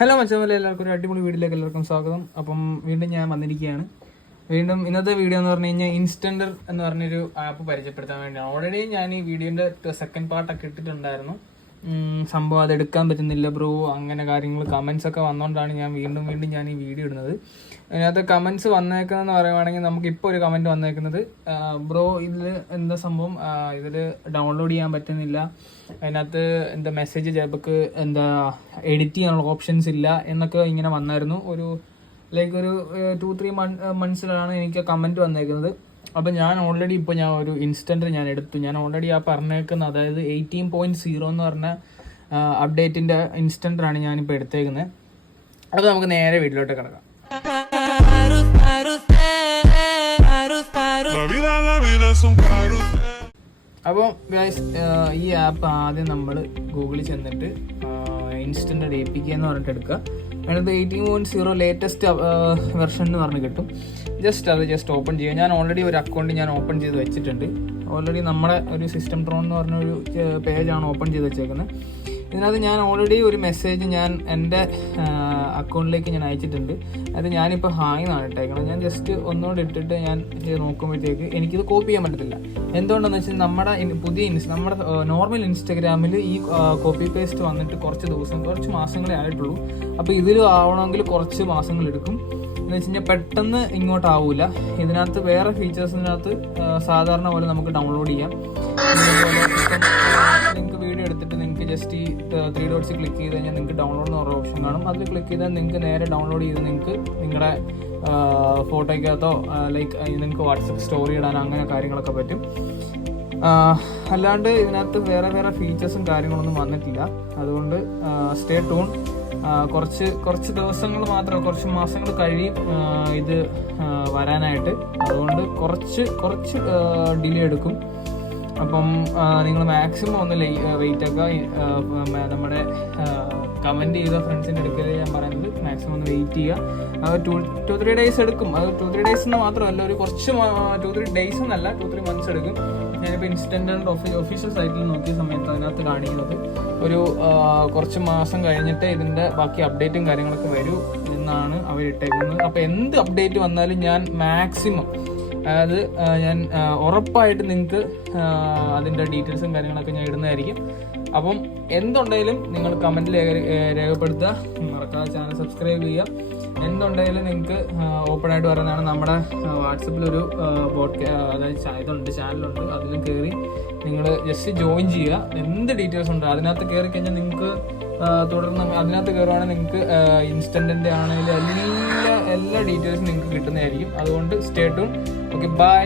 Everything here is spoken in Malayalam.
ഹലോ മച്ചമല്ല എല്ലാവർക്കും ഒരു അടിപൊളി വീഡിയോയിലേക്ക് എല്ലാവർക്കും സ്വാഗതം. അപ്പം വീണ്ടും ഞാൻ വന്നിരിക്കുകയാണ്. വീണ്ടും ഇന്നത്തെ വീഡിയോ എന്ന് പറഞ്ഞു കഴിഞ്ഞാൽ ഇൻസ്റ്റൻഡർ എന്ന് പറഞ്ഞൊരു ആപ്പ് പരിചയപ്പെടുത്താൻ വേണ്ടിയാണ്. ഓൾറെഡി ഞാൻ ഈ വീഡിയോന്റെ സെക്കൻഡ് പാർട്ടൊക്കെ ഇട്ടിട്ടുണ്ടായിരുന്നു. സംഭവം അത് എടുക്കാൻ പറ്റുന്നില്ല ബ്രോ. അങ്ങനെ കാര്യങ്ങൾ കമൻസ് ഒക്കെ വന്നുകൊണ്ടാണ് ഞാൻ വീണ്ടും വീണ്ടും ഞാൻ ഈ വീഡിയോ ഇടുന്നത്. അതിനകത്ത് കമൻസ് വന്നേക്കുന്നതെന്ന് പറയുവാണെങ്കിൽ നമുക്ക് ഇപ്പോൾ ഒരു കമന്റ് വന്നേക്കുന്നത്. ബ്രോ ഇതിൽ എന്താ സംഭവം? ഇതിൽ ഡൗൺലോഡ് ചെയ്യാൻ പറ്റുന്നില്ല. അതിനകത്ത് എന്താ മെസ്സേജ് ചിലപ്പോൾ എന്താ എഡിറ്റ് ചെയ്യാനുള്ള ഓപ്ഷൻസ് ഇല്ല എന്നൊക്കെ ഇങ്ങനെ വന്നായിരുന്നു. ഒരു ലൈക്ക് ഒരു ടു ത്രീ മന്ത്സിലാണ് എനിക്ക് കമന്റ് വന്നേക്കുന്നത്. അപ്പം ഞാൻ ഓൾറെഡി ഇപ്പോൾ ഞാൻ ഒരു ഇൻസ്റ്റന്റ് ഞാൻ എടുത്തു ഞാൻ ഓൾറെഡി ആ പറഞ്ഞേക്കുന്ന അതായത് എയ്റ്റീൻ പോയിന്റ് സീറോ എന്ന് പറഞ്ഞ അപ്ഡേറ്റിന്റെ ഇൻസ്റ്റന്റാണ് ഞാനിപ്പോൾ എടുത്തേക്കുന്നത് അത് നമുക്ക് നേരെ വീട്ടിലോട്ട് കിടക്കാം. അപ്പോൾ ഈ ആപ്പ് ആദ്യം നമ്മൾ ഗൂഗിളിൽ ചെന്നിട്ട് ഇൻസ്റ്റന്റ് എ പി കെ എന്ന് പറഞ്ഞിട്ട് എടുക്കുക. അതിനകത്ത് eighteen point zero latest version എന്ന് പറഞ്ഞ് കിട്ടും. ജസ്റ്റ് അത് ജസ്റ്റ് ഓപ്പൺ ചെയ്യുക. ഞാൻ ഓൾറെഡി ഒരു അക്കൗണ്ട് ഞാൻ ഓപ്പൺ ചെയ്ത് വെച്ചിട്ടുണ്ട്. ഓൾറെഡി നമ്മുടെ ഒരു സിസ്റ്റം ട്രോൺ എന്ന് പറഞ്ഞൊരു പേജാണ് ഓപ്പൺ ചെയ്ത് വെച്ചേക്കുന്നത് ഇതിനകത്ത് ഞാൻ ഓൾറെഡി ഒരു മെസ്സേജ് ഞാൻ എന്റെ അക്കൗണ്ടിലേക്ക് ഞാൻ അയച്ചിട്ടുണ്ട്. അത് ഞാനിപ്പോൾ ഹായ് എന്നാണ് ഇട്ടേക്കുന്നത് ഞാൻ ജസ്റ്റ് ഒന്നുകൂടെ ഇട്ടിട്ട് ഞാൻ നോക്കുമ്പോഴത്തേക്ക് എനിക്കിത് കോപ്പി ചെയ്യാൻ പറ്റത്തില്ല. എന്തുകൊണ്ടെന്ന് വെച്ചാൽ നമ്മുടെ പുതിയ ഇൻസ് നമ്മുടെ നോർമൽ ഇൻസ്റ്റഗ്രാമിൽ ഈ കോപ്പി പേസ്റ്റ് വന്നിട്ട് കുറച്ച് ദിവസം കുറച്ച് മാസങ്ങളെ ആയിട്ടുള്ളൂ. അപ്പോൾ ഇതിൽ ആവണമെങ്കിൽ കുറച്ച് മാസങ്ങൾ എടുക്കും എന്ന് വെച്ച് കഴിഞ്ഞാൽ പെട്ടെന്ന് ഇങ്ങോട്ടാവൂല. ഇതിനകത്ത് വേറെ ഫീച്ചേഴ്സിനകത്ത് സാധാരണ പോലെ നമുക്ക് ഡൗൺലോഡ് ചെയ്യാം. നിങ്ങൾക്ക് വീഡിയോ എടുത്തിട്ട് നിങ്ങൾക്ക് ജസ്റ്റ് ഈ ത്രീ ഡോട്ട്സ് ക്ലിക്ക് ചെയ്ത് കഴിഞ്ഞാൽ നിങ്ങൾക്ക് ഡൗൺലോഡ് എന്ന് ഓപ്ഷൻ കാണും. അതിൽ ക്ലിക്ക് ചെയ്താൽ നിങ്ങൾക്ക് നേരെ ഡൗൺലോഡ് ചെയ്ത് നിങ്ങൾക്ക് നിങ്ങളുടെ ഫോട്ടോയ്ക്കകത്തോ ലൈക്ക് നിങ്ങൾക്ക് വാട്സപ്പ് സ്റ്റോറി ഇടാനോ അങ്ങനെ കാര്യങ്ങളൊക്കെ പറ്റും. അല്ലാണ്ട് ഇതിനകത്ത് വേറെ വേറെ ഫീച്ചേഴ്സും കാര്യങ്ങളൊന്നും വന്നിട്ടില്ല. അതുകൊണ്ട് സ്റ്റേ ടൂൺ കുറച്ച് കുറച്ച് ദിവസങ്ങൾ മാത്രം കുറച്ച് മാസങ്ങൾ കഴിയും ഇത് വരാനായിട്ട്. അതുകൊണ്ട് കുറച്ച് കുറച്ച് ഡിലേ എടുക്കും. അപ്പം നിങ്ങൾ മാക്സിമം ഒന്ന് വെയിറ്റ് ആക്കുക നമ്മുടെ കമന്റ് ചെയ്ത ഫ്രണ്ട്സിന്റെ അടുക്കൽ ഞാൻ പറയുന്നത് മാക്സിമം ഒന്ന് വെയിറ്റ് ചെയ്യുക. ടു ടു ത്രീ ഡേയ്സ് എടുക്കും. അത് ടു ത്രീ ഡേയ്സ് എന്ന് മാത്രമല്ല ഒരു കുറച്ച് ടു ത്രീ ഡേയ്സ് എന്നല്ല ടു ത്രീ മന്ത്സ് എടുക്കും. ഞാനിപ്പോൾ ഇൻസ്റ്റന്റ് ഒഫീഷ്യൽ സൈറ്റിൽ നോക്കിയ സമയത്ത് അതിനകത്ത് കാണിക്കുന്നത്. ഒരു കുറച്ച് മാസം കഴിഞ്ഞിട്ട് ഇതിന്റെ ബാക്കി അപ്ഡേറ്റും കാര്യങ്ങളൊക്കെ വരൂ എന്നാണ് അവർ ഇട്ടേക്കുന്നത് അപ്പോൾ എന്ത് അപ്ഡേറ്റ് വന്നാലും ഞാൻ മാക്സിമം അതായത് ഞാൻ ഉറപ്പായിട്ട് നിങ്ങൾക്ക് അതിന്റെ ഡീറ്റെയിൽസും കാര്യങ്ങളൊക്കെ ഞാൻ ഇടുന്നതായിരിക്കും. അപ്പം എന്തുണ്ടെങ്കിലും നിങ്ങൾ കമന്റിൽ രേഖപ്പെടുത്തുക. മറക്കാതെ ചാനൽ സബ്സ്ക്രൈബ് ചെയ്യുക. എന്തുണ്ടെങ്കിലും നിങ്ങൾക്ക് ഓപ്പൺ ആയിട്ട് പറയുന്നതാണ്. നമ്മുടെ വാട്സപ്പിലൊരു ബോട്ട് അതായത് ഇതുണ്ട് ചാനലുണ്ട്. അതിൽ കയറി നിങ്ങൾ ജസ്റ്റ് ജോയിൻ ചെയ്യുക. എന്ത് ഡീറ്റെയിൽസ് ഉണ്ട്? അതിനകത്ത് കയറി കഴിഞ്ഞാൽ നിങ്ങൾക്ക് തുടർന്ന് അതിനകത്ത് കയറുവാണെങ്കിൽ നിങ്ങൾക്ക് ഇൻസ്റ്റന്റിന്റെ ആണെങ്കിലും എല്ലാ എല്ലാ ഡീറ്റെയിൽസും നിങ്ങൾക്ക് കിട്ടുന്നതായിരിക്കും. അതുകൊണ്ട് സ്റ്റേ ടൂൺ ഓക്കെ ബൈ